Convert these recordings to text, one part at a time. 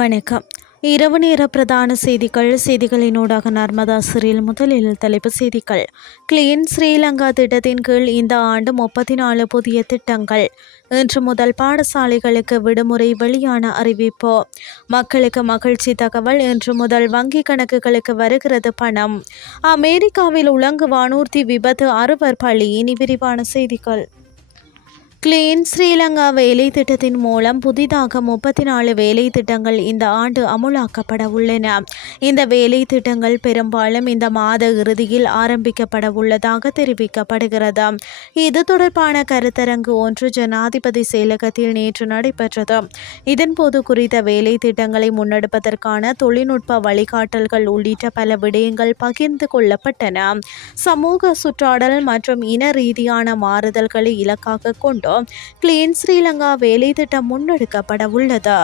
வணக்கம். இரவு நேர பிரதான செய்திகள் செய்திகளினூடாக நர்மதா சிறில் முதலில் தலைப்பு செய்திகள். கிளீன் ஸ்ரீலங்கா திட்டத்தின் கீழ் இந்த ஆண்டு முப்பத்தி நாலு புதிய திட்டங்கள். இன்று முதல் பாடசாலைகளுக்கு விடுமுறை வெளியான அறிவிப்பு. மக்களுக்கு மகிழ்ச்சி தகவல் இன்று முதல் வங்கி கணக்குகளுக்கு வருகிறது பணம். அமெரிக்காவில் உலங்கு வானூர்தி விபத்து அறுவர் பலி இனி விரிவான செய்திகள். கிளீன் ஸ்ரீலங்கா வேலை திட்டத்தின் மூலம் புதிதாக முப்பத்தி நாலு வேலை திட்டங்கள் இந்த ஆண்டு அமுலாக்கப்பட உள்ளன. இந்த வேலை திட்டங்கள் பெரும்பாலும் இந்த மாத இறுதியில் ஆரம்பிக்கப்பட உள்ளதாக தெரிவிக்கப்படுகிறது. இது தொடர்பான கருத்தரங்கு ஒன்று ஜனாதிபதி செயலகத்தில் நேற்று நடைபெற்றது. இதன்போது குறித்த வேலை திட்டங்களை முன்னெடுப்பதற்கான தொழில்நுட்ப வழிகாட்டல்கள் உள்ளிட்ட பல விடயங்கள் பகிர்ந்து கொள்ளப்பட்டன. சமூக சுற்றாடல் மற்றும் இன ரீதியான மாறுதல்களை இலக்காக கொண்டு கிளீன் ஸ்ரீலங்கா வேலை திட்டம் முன்னெடுக்கப்பட உள்ளது.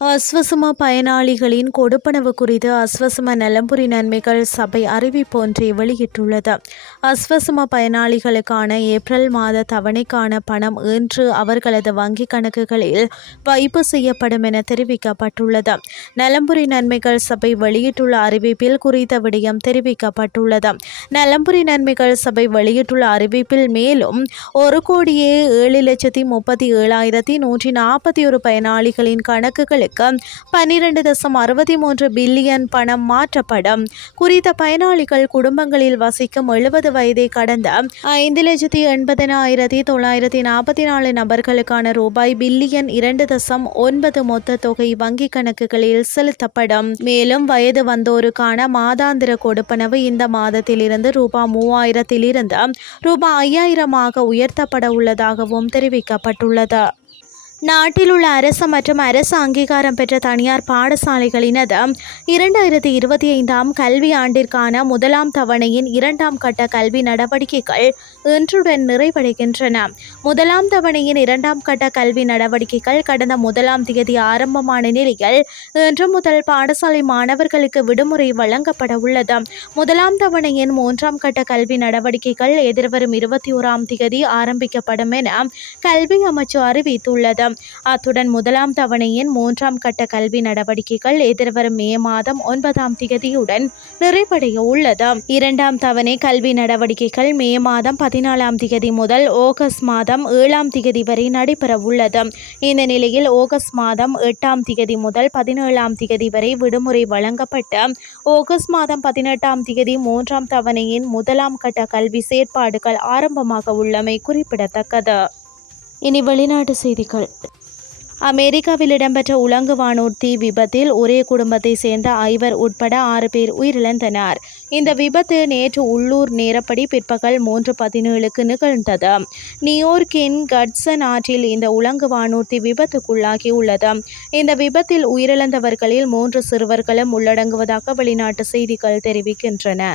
அஸ்வசம பயனாளிகளின் கொடுப்பனவு குறித்து அஸ்வசம நலம்புரி நன்மைகள் சபை அறிவிப்பு ஒன்றை வெளியிட்டுள்ளது. அஸ்வசம பயனாளிகளுக்கான ஏப்ரல் மாத தவணைக்கான பணம் இன்று அவர்களது வங்கிக் கணக்குகளில் வைப்பு செய்யப்படும் என தெரிவிக்கப்பட்டுள்ளது. நலம்புரி நன்மைகள் சபை வெளியிட்டுள்ள அறிவிப்பில் குறித்த விடயம் தெரிவிக்கப்பட்டுள்ளது. நலம்புரி நன்மைகள் சபை வெளியிட்டுள்ள அறிவிப்பில் மேலும் ஒரு கோடியே ஏழு லட்சத்தி முப்பத்தி ஏழாயிரத்தி நூற்றி நாற்பத்தி ஒரு பயனாளிகளின் கணக்குகளுக்கு பன்னிரண்டு தசம் அறுபத்தி மூன்று பில்லியன் பணம் மாற்றப்படும். குறித்த பயனாளிகள் குடும்பங்களில் வசிக்கும் எழுபது வயதை கடந்த ஐந்து லட்சத்தி எண்பதினாயிரத்தி தொள்ளாயிரத்தி நாற்பத்தி நாலு நபர்களுக்கான ரூபாய் பில்லியன் இரண்டு தசம் ஒன்பது மொத்த தொகை வங்கிக் கணக்குகளில் செலுத்தப்படும். மேலும் வயது வந்தோருக்கான மாதாந்திர கொடுப்பனவு இந்த மாதத்திலிருந்து ரூபாய் மூவாயிரத்திலிருந்து ரூபாய் ஐயாயிரமாக உயர்த்தப்பட உள்ளதாகவும் தெரிவிக்கப்பட்டுள்ளது. நாட்டில் உள்ள அரசு மற்றும் அரசு அங்கீகாரம் பெற்ற தனியார் பாடசாலைகளினது இரண்டாயிரத்தி இருபத்தி ஐந்தாம் கல்வி ஆண்டிற்கான முதலாம் தவணையின் இரண்டாம் கட்ட கல்வி நடவடிக்கைகள் இன்றுடன் நிறைவடைகின்றன. முதலாம் தவணையின் இரண்டாம் கட்ட கல்வி நடவடிக்கைகள் கடந்த முதலாம் தேதி ஆரம்பமான நிலையில் இன்று முதல் பாடசாலை மாணவர்களுக்கு விடுமுறை வழங்கப்பட உள்ளது. முதலாம் தவணையின் மூன்றாம் கட்ட கல்வி நடவடிக்கைகள் எதிர்வரும் இருபத்தி ஓராம் தேதி ஆரம்பிக்கப்படும் என கல்வி அமைச்சு அறிவித்துள்ளது. அத்துடன் முதலாம் தவணையின் மூன்றாம் கட்ட கல்வி நடவடிக்கைகள் எதிர்வரும் மே மாதம் ஒன்பதாம் தேதியுடன் நிறைவடைய உள்ளது. இரண்டாம் தவணை கல்வி நடவடிக்கைகள் மே மாதம் பதினாலாம் தேதி முதல் ஆகஸ்ட் மாதம் ஏழாம் தேதி வரை நடைபெற உள்ளது. இந்த நிலையில் ஆகஸ்ட் மாதம் எட்டாம் தேதி முதல் பதினேழாம் தேதி வரை விடுமுறை வழங்கப்பட்டு ஆகஸ்ட் மாதம் பதினெட்டாம் தேதி மூன்றாம் தவணையின் முதலாம் கட்ட கல்வி செயற்பாடுகள் ஆரம்பமாக உள்ளமை குறிப்பிடத்தக்கது. இனி வெளிநாட்டு செய்திகள். அமெரிக்காவில் இடம்பெற்ற உலங்கு வானூர்தி விபத்தில் ஒரே குடும்பத்தை சேர்ந்த ஐவர் உட்பட ஆறு பேர் உயிரிழந்தனர். இந்த விபத்து நேற்று உள்ளூர் நேரப்படி பிற்பகல் மூன்று பதினேழுக்கு நிகழ்ந்தது. நியூயோர்க்கின் கட்சன் ஆற்றில் இந்த உலங்கு வானூர்தி விபத்துக்குள்ளாகி உள்ளது இந்த விபத்தில் உயிரிழந்தவர்களில் மூன்று சிறுவர்களும் உள்ளடங்குவதாக வெளிநாட்டு செய்திகள் தெரிவிக்கின்றன.